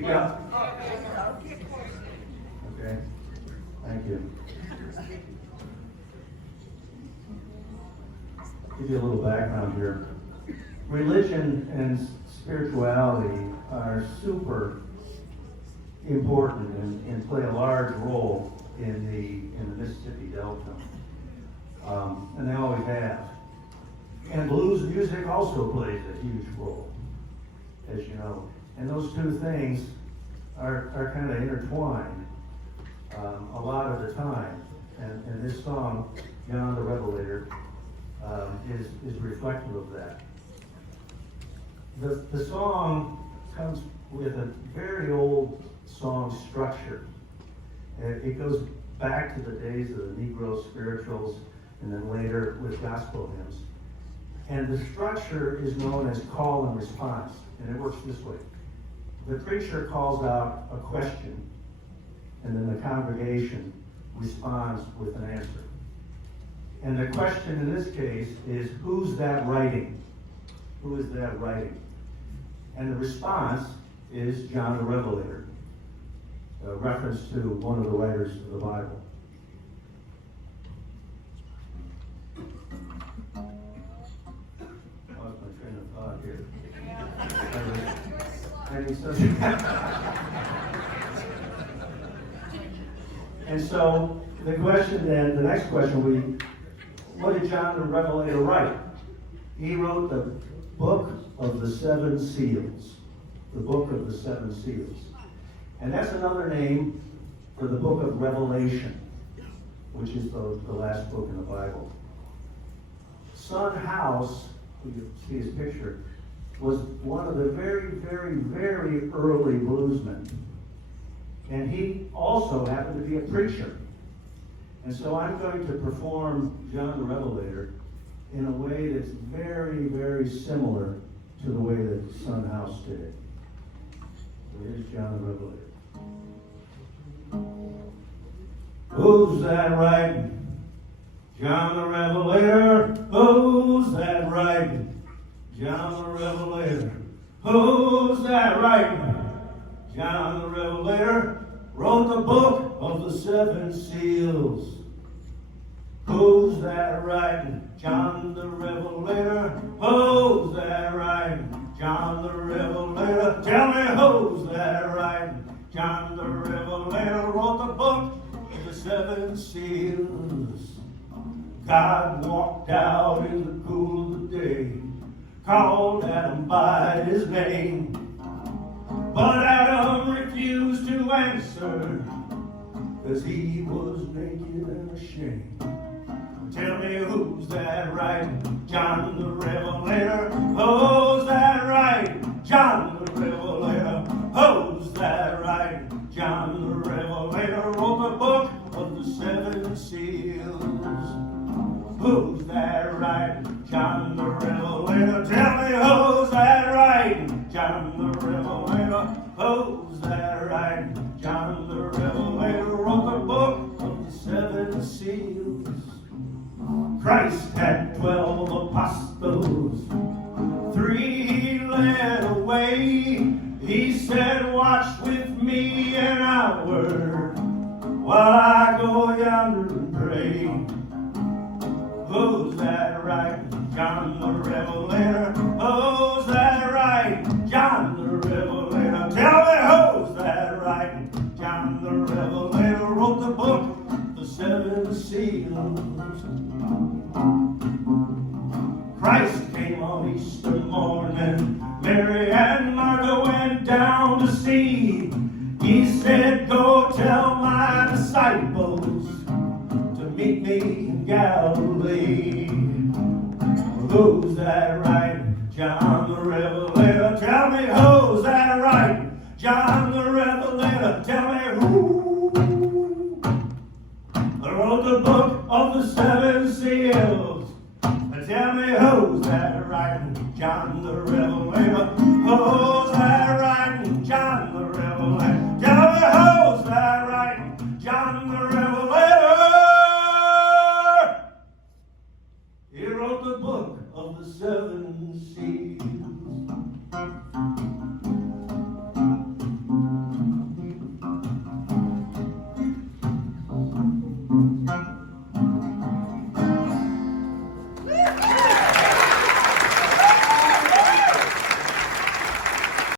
Yeah. Okay. Thank you. Give you a little background here. Religion and spirituality are super important and play a large role in the Mississippi Delta, and they always have. And blues music also plays a huge role, as you know. And those two things are kind of intertwined a lot of the time. And this song, John the Revelator, is reflective of that. The song comes with a very old song structure. It goes back to the days of the Negro spirituals and then later with gospel hymns. And the structure is known as call and response, and it works this way. The preacher calls out a question, and then the congregation responds with an answer. And the question in this case is, who's that writing? Who is that writing? And the response is John the Revelator, a reference to one of the writers of the Bible. Lost my train of thought here. And so the question then, the next question, what did John the Revelator write? He wrote the book of the seven seals. The book of the seven seals. And that's another name for the book of Revelation, which is the last book in the Bible. Son House, you see his picture, was one of the very, very, very early bluesmen. And he also happened to be a preacher. And so I'm going to perform John the Revelator in a way that's very, very similar to the way that Son House did it. So here's John the Revelator. Who's that writing? John the Revelator. Who's that writing? John the Revelator. Who's that writing? John the Revelator wrote the book of the seven seals. Who's that writing? John the Revelator. Who's that writing? John the Revelator. Tell me who's that writing? John the Revelator wrote the book of the seven seals. God walked out in the cool of the day, called Adam by his name. But Adam refused to answer, 'cause he was naked and ashamed. Tell me who's that writing? John the Revelator. Who's that writing? John the Revelator. Who's that writing? John the Revelator wrote the book of the seven seals. Who's that writing? John the Revelator. Tell me who's that writing? John the Revelator. Who's that writing? John the Revelator wrote the book of the seven seals. Christ had 12 apostles, 3 he led away. He said, watch with me an hour while I go yonder and pray. Who's that writing? John the Revelator. Who's that writing? John the Revelator. Tell me who's that writing? John the Revelator wrote the book, the seven seals. Christ came on Easter morning. Mary and Martha went down to see. He said, go tell my disciples to meet me in Galilee. Who's that writing? John the Revelator. Tell me who's that writing? John the Revelator. Tell me who wrote the book of the seven seals. Tell me who's that writing? John the Revelator.